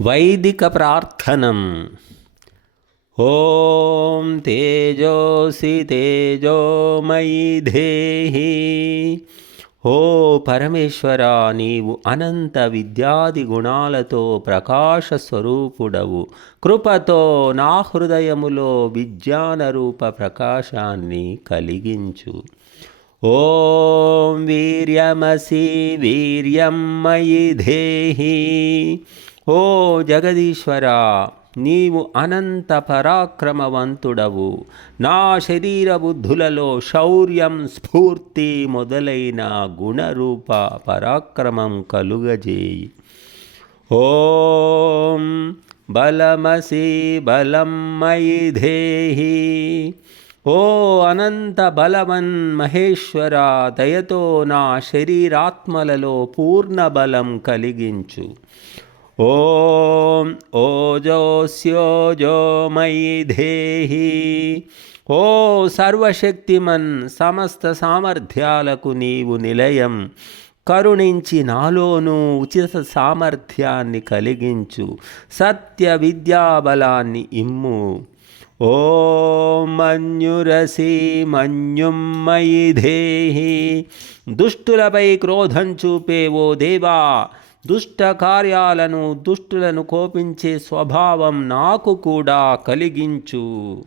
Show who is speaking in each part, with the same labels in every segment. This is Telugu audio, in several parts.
Speaker 1: వైదిక ప్రార్థనం. ఓం తేజోసి తేజోమయి దేహి. ఓ పరమేశ్వర నీవు అనంత విద్యాది గుణాలతో ప్రకాశ స్వరూపుడవు. కృపతో నా హృదయములో విజ్ఞానరూప ప్రకాశాన్ని కలిగించు. ఓం వీర్యమసి వీర్యం మయి దేహి. ఓ జగదీశ్వర నీవు అనంత పరాక్రమవంతుడవు. నా శరీర బుద్ధులలో శౌర్యం స్ఫూర్తి మొదలైన గుణరూప పరాక్రమం కలుగజేయి. ఓం బలమసి బలం మయి దేహి ఓ అనంత బలవన్ మహేశ్వర దయతో నా శరీరాత్మలలో పూర్ణ బలం కలిగించు. ఓం ఓజోస్యోజోమయి దేహి. ఓ సర్వశక్తిమన్ సమస్త సామర్థ్యాలకు నీవు నిలయం. కరుణించి నాలోనూ ఉచిత సామర్థ్యాన్ని కలిగించు. సత్య విద్యాబలాన్ని ఇమ్ము. ఓం మన్యురసి మన్యుం మయి దేహి. దుష్టులపై క్రోధం చూపే ఓ దేవా దుష్ట కార్యాలను దుష్టులను కోపించే స్వభావం నాకు కూడా కలిగించు.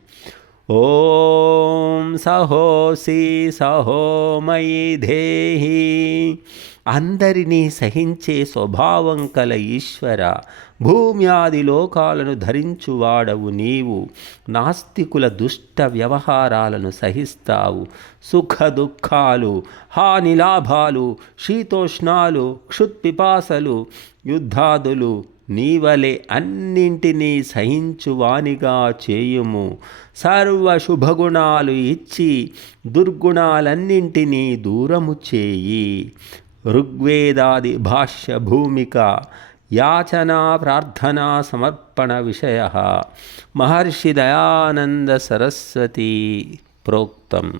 Speaker 1: ఓం సహోసి సహోమయి దేహి. అందరినీ సహించే స్వభావం కల ఈశ్వర భూమ్యాది లోకాలను ధరించువాడవు నీవు నాస్తికుల దుష్ట వ్యవహారాలను సహిస్తావు. సుఖ దుఃఖాలు హాని లాభాలు శీతోష్ణాలు క్షుత్పిపాసలు యుద్ధాదులు నీవలే అన్నింటినీ సహించువానిగా చేయుము. సర్వ శుభగుణాలు ఇచ్చి దుర్గుణాలన్నింటినీ దూరము చేయి. ऋग्वेदादि भाष्य भूमिका याचना प्रार्थना समर्पण विषय। महर्षि दयानंद सरस्वती प्रोक्तम्।